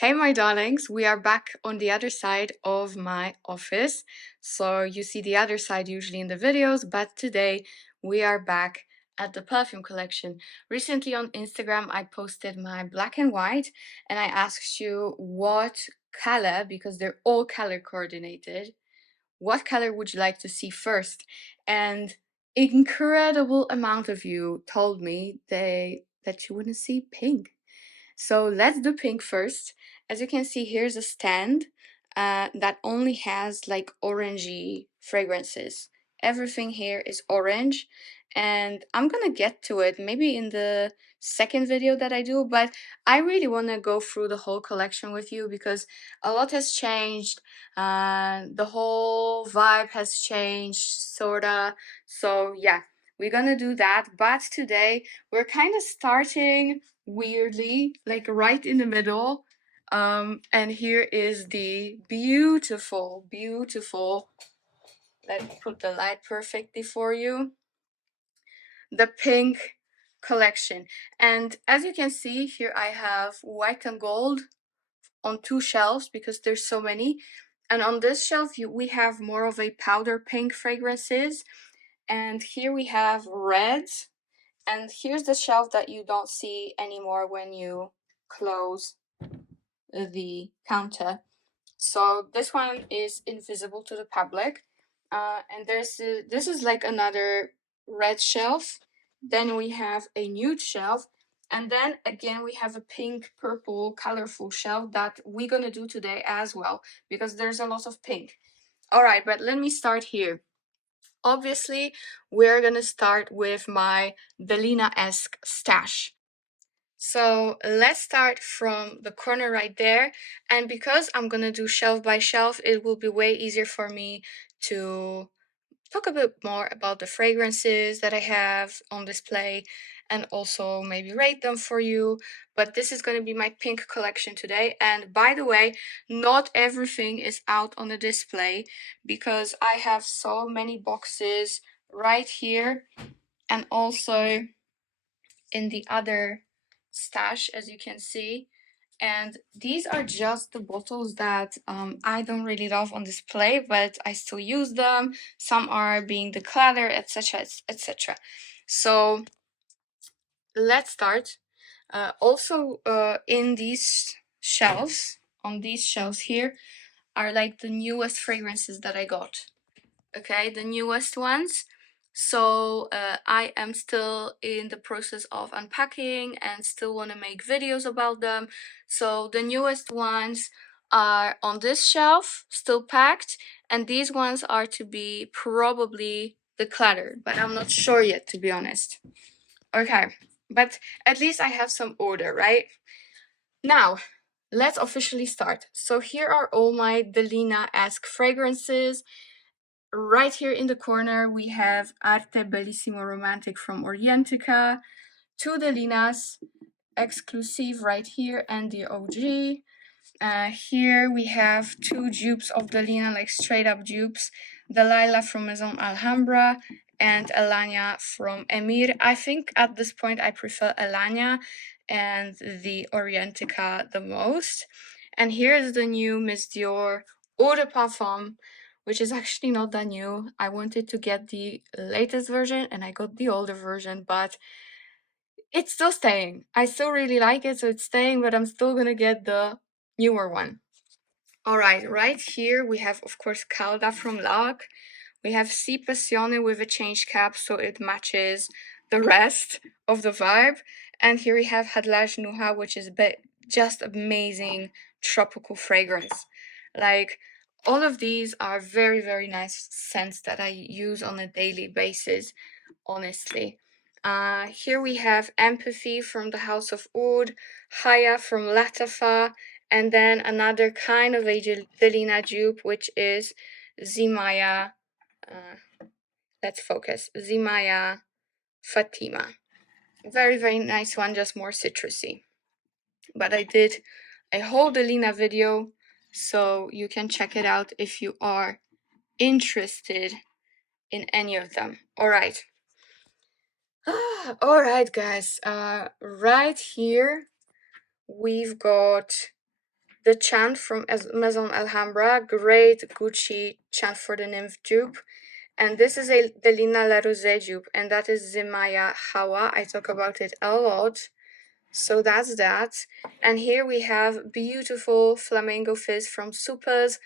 Hey, my darlings, we are back on the other side of my office. So you see the other side usually in the videos, but today we are back at the perfume collection. Recently on Instagram, I posted my black and white and I asked you what color, because they're all color coordinated, what color would you like to see first? And incredible amount of you told me that you want to see pink. So let's do pink first. As you can see, here's a stand that only has like orangey fragrances. Everything here is orange, and I'm gonna get to it maybe in the second video that I do, but I really want to go through the whole collection with you because a lot has changed. The whole vibe has changed, sorta. So yeah, we're gonna do that, but today we're kind of starting weirdly, like right in the middle. And here is the beautiful, let me put the light perfectly for you, the pink collection. And as you can see here, I have white and gold on two shelves because there's so many. And on this shelf, we have more of a powder pink fragrances. And here we have reds. And here's the shelf that you don't see anymore when you close the counter. So this one is invisible to the public. And this is like another red shelf. Then we have a nude shelf. And then again, we have a pink, purple, colorful shelf that we're gonna do today as well, because there's a lot of pink. All right, but let me start here. Obviously, we're gonna start with my Delina-esque stash. So let's start from the corner right there. And because I'm gonna do shelf by shelf, it will be way easier for me to talk a bit more about the fragrances that I have on display and also maybe rate them for you. But this is going to be my pink collection today. And by the way, not everything is out on the display because I have so many boxes right here and also in the other stash, as you can see. And these are just the bottles that I don't really love on display, but I still use them. Some are being decluttered, etc, etc. So let's start. Also in these shelves, on these shelves here, are like the newest fragrances that I got. Okay, the newest ones. So I am still in the process of unpacking and still want to make videos about them. So the newest ones are on this shelf, still packed, and these ones are to be probably decluttered, but I'm not sure yet, to be honest. Okay, but at least I have some order, right? Now, let's officially start. So here are all my Delina-esque fragrances. Right here in the corner, we have Arte Bellissimo Romantic from Orientica, two Delinas, Exclusif right here, and the OG. Here we have two dupes of Delina, like straight up dupes, Delilah from Maison Alhambra and Elania from Emir. I think at this point I prefer Elania and the Orientica the most. And here is the new Miss Dior Eau de Parfum, which is actually not that new. I wanted to get the latest version and I got the older version, but it's still staying. I still really like it, so it's staying, but I'm still gonna get the newer one. All right, right here we have, of course, Calda from Lac. We have Si Passione with a change cap, so it matches the rest of the vibe. And here we have Khadlaj Nuha, which is just amazing tropical fragrance. Like, all of these are very, very nice scents that I use on a daily basis, honestly. Here we have Empathy from the House of Oud, Haya from Lattafa, and then another kind of a Delina dupe, which is Zimaya. Let's focus. Zimaya Fatima. Very, very nice one, just more citrusy. But I did a whole Delina video, so you can check it out if you are interested in any of them. All right. All right, guys. Right here, we've got the Chant from Maison Alhambra, great Gucci Chant for the Nymph dupe. And this is a Delina La Rosée dupe, and that is Zimaya Hawwa. I talk about it a lot. So that's that. And here we have beautiful Flamingo Fizz from Superz.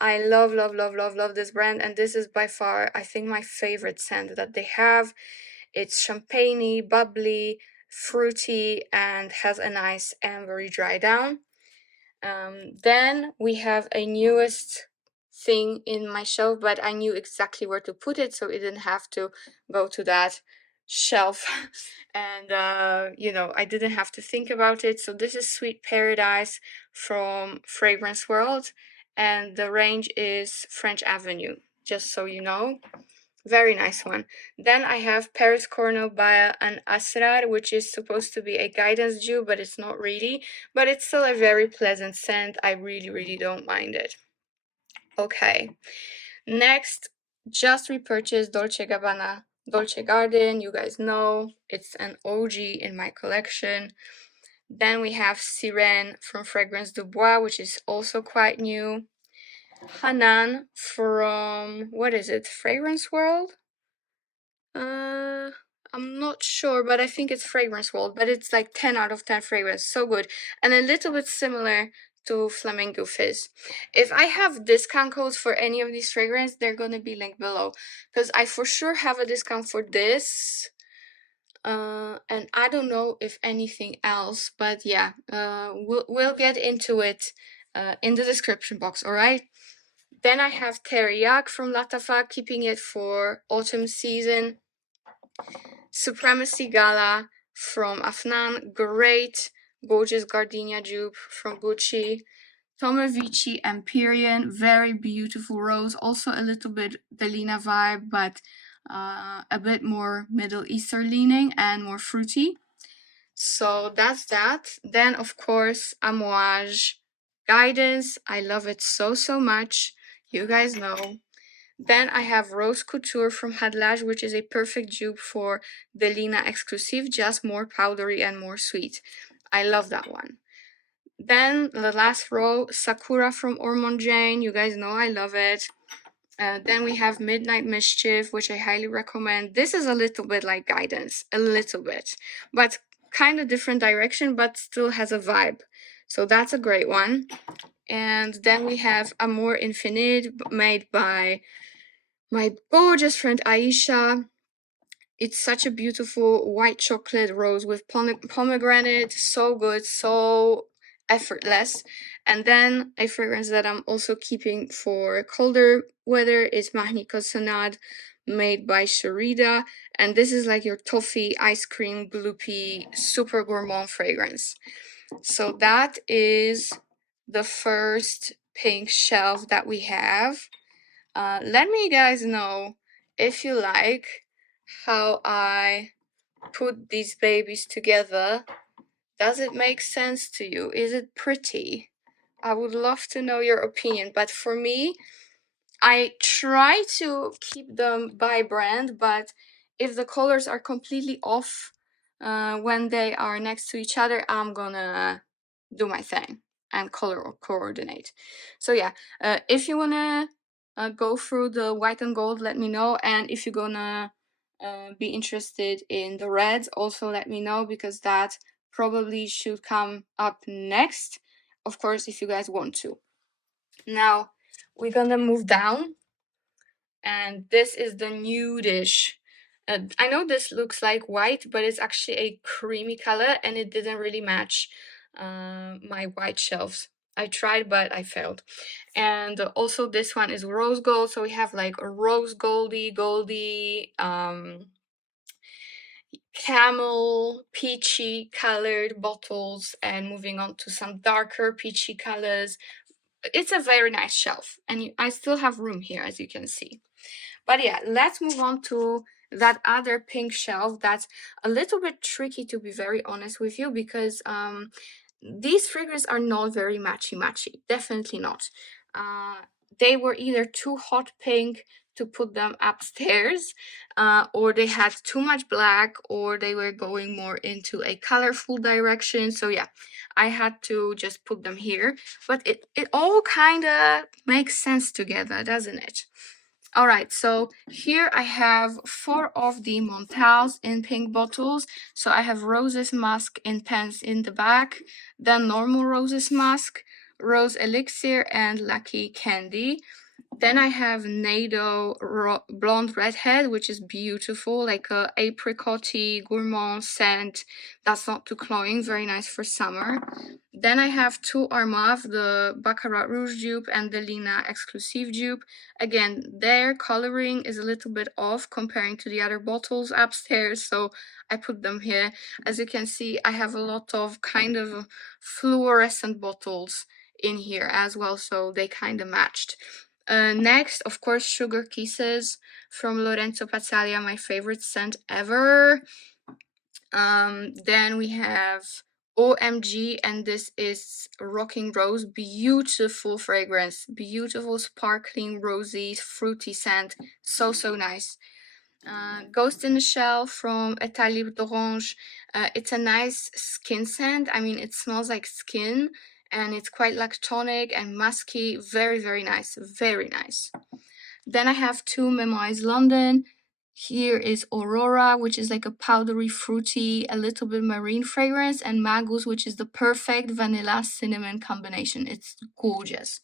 I love, love, love, love, love this brand, and this is by far, I think, my favorite scent that they have. It's champagne-y, bubbly, fruity, and has a nice ambery dry down. Then we have a newest thing in my shelf, but I knew exactly where to put it, so it didn't have to go to that shelf. And you know, I didn't have to think about it. So this is Sweet Paradise from Fragrance World, and the range is French Avenue, just so you know. Very nice one. Then I have Paris Cornell by an Asrar, which is supposed to be a guidance dupe, but it's not really. But it's still a very pleasant scent. I really, really don't mind it. Okay. Next, just repurchased Dolce & Gabbana Dolce Garden. You guys know it's an OG in my collection. Then we have Sirène from Fragrance du Bois, which is also quite new. Hanan from, what is it, Fragrance World? I'm not sure, but I think it's Fragrance World, but it's like 10 out of 10 fragrance, so good. And a little bit similar to Flamingo Fizz. If I have discount codes for any of these fragrances, they're gonna be linked below, because I for sure have a discount for this. And I don't know if anything else, but yeah, we'll get into it in the description box, all right? Then I have Teriyaki from Lattafa, keeping it for autumn season. Supremacy Gala from Afnan, great gorgeous gardenia dupe from Gucci. Tomovici Empyrean, very beautiful rose, also a little bit Delina vibe, but a bit more Middle Eastern leaning and more fruity. So that's that. Then of course Amouage Guidance, I love it so much, you guys know. Then I have Rose Couture from Khadlaj, which is a perfect dupe for Delina Exclusif, just more powdery and more sweet. I love that one. Then the last row, Sakura from Ormond Jane. You guys know I love it. Then we have Midnight Mischief, which I highly recommend. This is a little bit like Guidance, a little bit, but kind of different direction, but still has a vibe. So that's a great one. And then we have Amour Infinite, made by my gorgeous friend Aisha. It's such a beautiful white chocolate rose with pomegranate. So good, so effortless. And then a fragrance that I'm also keeping for colder weather is Mahnika Sanad, made by Sharida. And this is like your toffee, ice cream, gloopy, super gourmand fragrance. So that is the first pink shelf that we have. Let me guys know if you like how I put these babies together. Does it make sense to you? Is it pretty? I would love to know your opinion, but for me, I try to keep them by brand, but if the colors are completely off when they are next to each other, I'm gonna do my thing and color or coordinate. So yeah, if you wanna go through the white and gold, let me know. And if you're gonna be interested in the reds, also let me know, because that probably should come up next, of course, if you guys want to. Now we're gonna move down, and this is the nudish. I know this looks like white, but it's actually a creamy color, and it didn't really match my white shelves. I tried, but I failed. And also this one is rose gold, so we have like a rose goldy, camel, peachy colored bottles, and moving on to some darker peachy colors. It's a very nice shelf, and I still have room here, as you can see. But yeah, let's move on to that other pink shelf that's a little bit tricky, to be very honest with you, because these fragrances are not very matchy, definitely not. They were either too hot pink, to put them upstairs, or they had too much black, or they were going more into a colorful direction. So yeah, I had to just put them here, but it all kind of makes sense together, doesn't it? All right, so here I have 4 of the Montales in pink bottles. So I have Roses Musk in pens in the back, then normal Roses Musk, Rose Elixir, and Lucky Candy. Then I have Nado Blonde Redhead, which is beautiful, like a apricot-y gourmand scent that's not too cloying, very nice for summer. Then I have 2 Armave, the Baccarat Rouge dupe and Delina Exclusif dupe. Again, their coloring is a little bit off comparing to the other bottles upstairs, so I put them here. As you can see, I have a lot of kind of fluorescent bottles in here as well, so they kind of matched. Next, of course, Sugar Kisses from Lorenzo Pazzalia, my favorite scent ever. Then we have OMG, and this is Rocking Rose. Beautiful fragrance, beautiful sparkling rosy fruity scent, so nice. Ghost in the Shell from Etat Libre d'Orange. It's a nice skin scent. I mean, it smells like skin, and it's quite lactonic and musky. Very nice, very nice. Then I have 2 Memoirs London. Here is Aurora, which is like a powdery, fruity, a little bit marine fragrance, and Magus, which is the perfect vanilla cinnamon combination. It's gorgeous.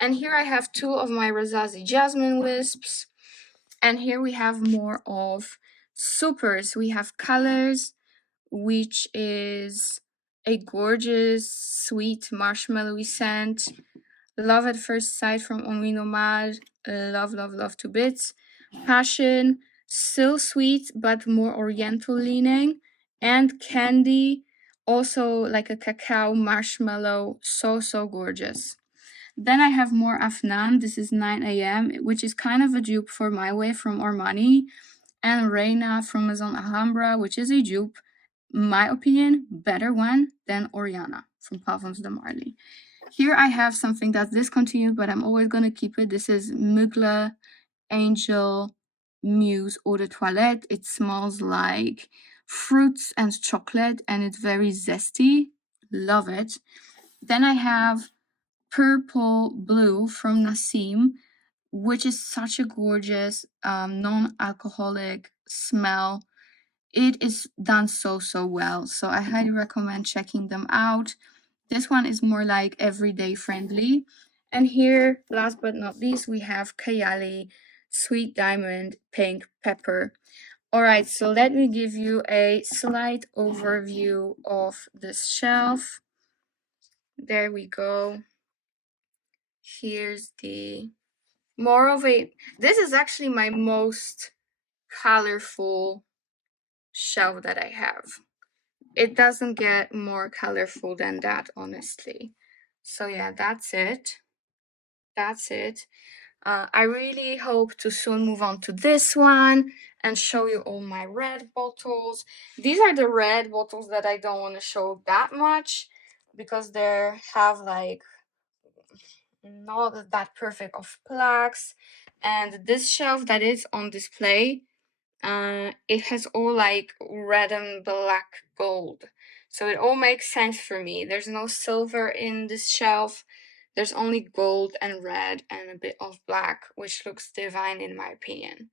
And here I have 2 of my Razazi Jasmine Wisps. And here we have more of Superz. We have Colors, which is a gorgeous, sweet, marshmallowy scent. Love at First Sight from Henri Nomade. Love to bits. Passion, still sweet, but more oriental leaning. And Candy, also like a cacao marshmallow. So gorgeous. Then I have more Afnan. This is 9 a.m., which is kind of a dupe for My Way from Armani. And Reina from Maison Alhambra, which is a dupe, my opinion, better one than Oriana from Parfums de Marly. Here I have something that's discontinued, but I'm always going to keep it. This is Mugler Angel Muse Eau de Toilette. It smells like fruits and chocolate, and it's very zesty. Love it. Then I have Purple Blue from Nassim, which is such a gorgeous non-alcoholic smell. It is done so well, so I highly recommend checking them out. This one is more like everyday friendly. And here, last but not least, we have Kayali Sweet Diamond Pink Pepper. Alright, so let me give you a slight overview of this shelf. There we go. Here's the more of a, this is actually my most colorful shelf that I have. It doesn't get more colorful than that, honestly. So yeah, that's it. I really hope to soon move on to this one and show you all my red bottles. These are the red bottles that I don't want to show that much because they have like not that perfect of plaques. And this shelf that is on display, it has all like red and black gold, so it all makes sense for me. There's no silver in this shelf, there's only gold and red and a bit of black, which looks divine in my opinion.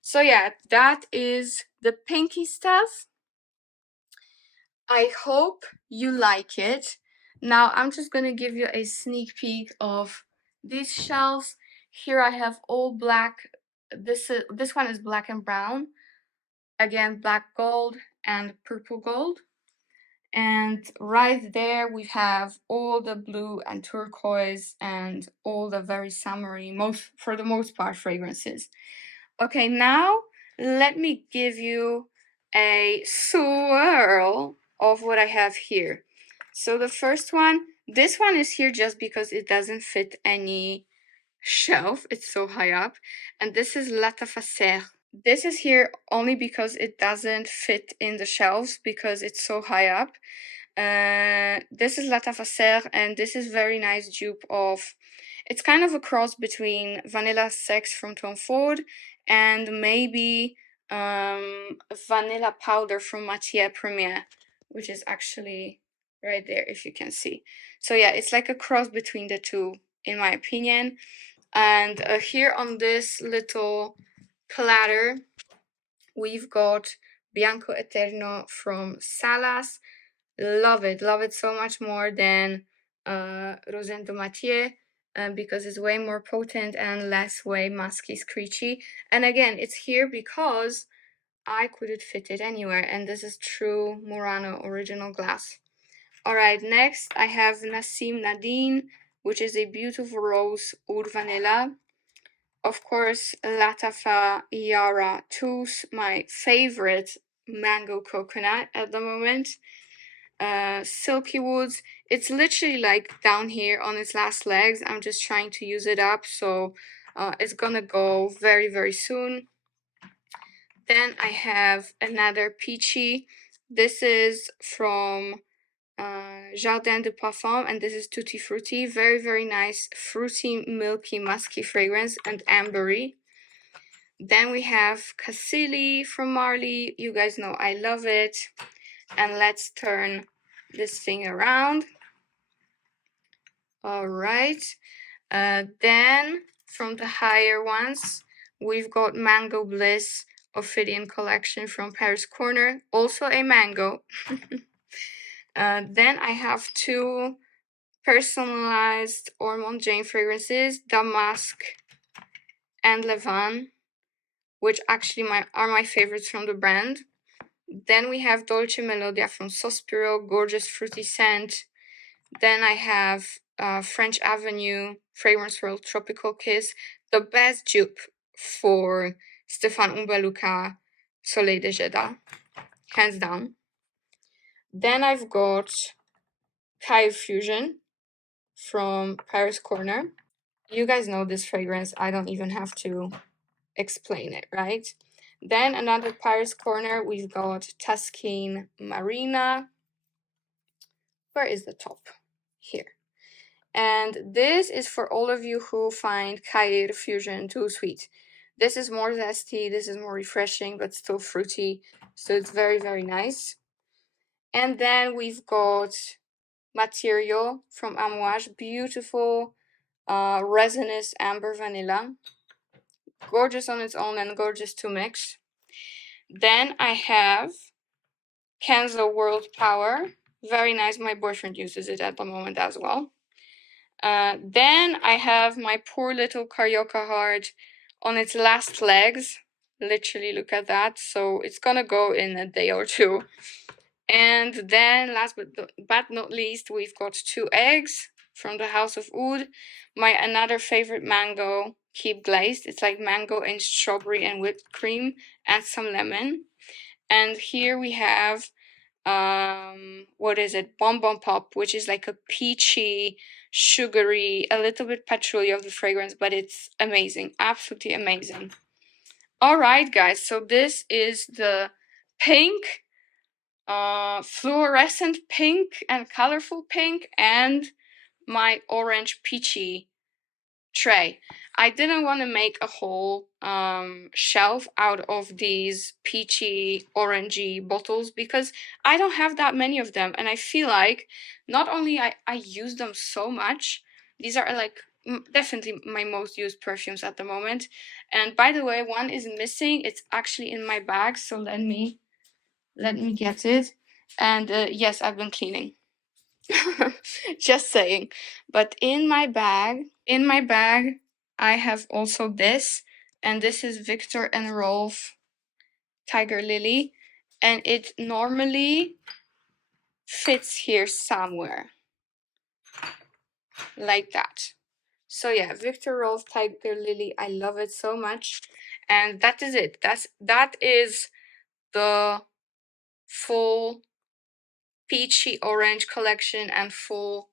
So yeah, that is the pinky stuff. I hope you like it. Now I'm just gonna give you a sneak peek of these shelves. Here I have all black. This one is black and brown. Again, black gold and purple gold. And right there we have all the blue and turquoise and all the very summery, for the most part, fragrances. Okay, now let me give you a swirl of what I have here. So the first one, this one is here just because it doesn't fit any shelf. It's so high up. And this is Lattafa. This is here only because it doesn't fit in the shelves because it's so high up. This is Lattafa, and this is very nice dupe of It's kind of a cross between Vanilla Sex from Tom Ford and maybe Vanilla Powder from Matière Première, which is actually right there, if you can see. So yeah, it's like a cross between the two, in my opinion. And here on this little platter, we've got Bianco Eterno from Salas. Love it so much more than Rosendo Matière, because it's way more potent and less way musky, screechy. And again, it's here because I couldn't fit it anywhere, and this is true Murano original glass. Alright, next I have Nassim Nadine, which is a beautiful rose oud vanilla. Of course, Lattafa Yara Tous, my favorite mango coconut at the moment. Silky Woods, it's literally like down here on its last legs. I'm just trying to use it up, so it's gonna go very, very soon. Then I have another peachy. This is from Jardin de Parfum, and this is Tutti Frutti. Very, very nice, fruity, milky, musky fragrance, and ambery. Then we have Cassili from Marley. You guys know I love it. And let's turn this thing around. All right. Then from the higher ones, we've got Mango Bliss Ophidian collection from Paris Corner, also a mango. Then I have two personalized Ormond Jane fragrances, Damask and Levan, which actually are my favorites from the brand. Then we have Dolce Melodia from Sospiro, gorgeous fruity scent. Then I have French Avenue Fragrance World Tropical Kiss, the best dupe for Stéphane Umbeluca Soleil de Jeddah, hands down. Then I've got Caille Fusion from Paris Corner. You guys know this fragrance, I don't even have to explain it, right? Then another Paris Corner, we've got Tuscane Marina. Where is the top? Here. And this is for all of you who find Caille Fusion too sweet. This is more zesty, this is more refreshing, but still fruity. So it's very, very nice. And then we've got Material from Amouage, beautiful resinous amber vanilla. Gorgeous on its own and gorgeous to mix. Then I have Kenzo World Power. Very nice. My boyfriend uses it at the moment as well. Then I have my poor little Carioca Heart on its last legs. Literally, look at that. So it's gonna go in a day or two. And then last but not least, we've got two eggs from the House of Oud. My another favorite mango, Keep Glazed. It's like mango and strawberry and whipped cream and some lemon. And here we have what is it, Bon Bon Pop, which is like a peachy, sugary, a little bit patchouli of the fragrance, but it's amazing, absolutely amazing. All right, guys, so this is the pink, fluorescent pink and colorful pink, and my orange peachy tray. I didn't want to make a whole shelf out of these peachy, orangey bottles because I don't have that many of them, and I feel like not only I use them so much, these are like definitely my most used perfumes at the moment. And by the way, one is missing. It's actually in my bag, so let me get it. And yes, I've been cleaning. Just saying. But in my bag, I have also this, and this is Victor and Rolf Tiger Lily, and it normally fits here somewhere, like that. So yeah, Victor Rolf Tiger Lily, I love it so much, and that is it. That is the full peachy orange collection and full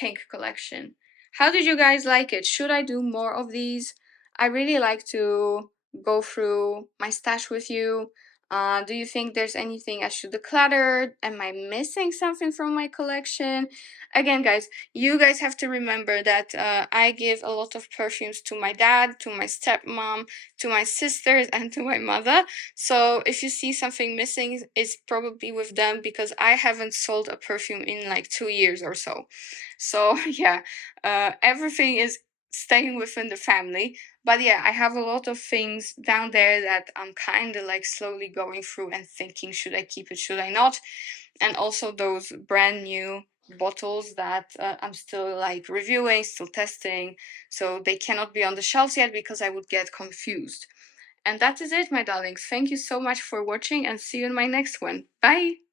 pink collection. How did you guys like it? Should I do more of these? I really like to go through my stash with you. Do you think there's anything I should declutter? Am I missing something from my collection? Again, guys, you guys have to remember that I give a lot of perfumes to my dad, to my stepmom, to my sisters, and to my mother. So if you see something missing, it's probably with them, because I haven't sold a perfume in like 2 years or so. So yeah, everything is staying within the family. But yeah, I have a lot of things down there that I'm kind of like slowly going through and thinking, should I keep it, should I not? And also those brand new bottles that I'm still like reviewing, still testing. So they cannot be on the shelves yet because I would get confused. And that is it, my darlings. Thank you so much for watching, and see you in my next one. Bye!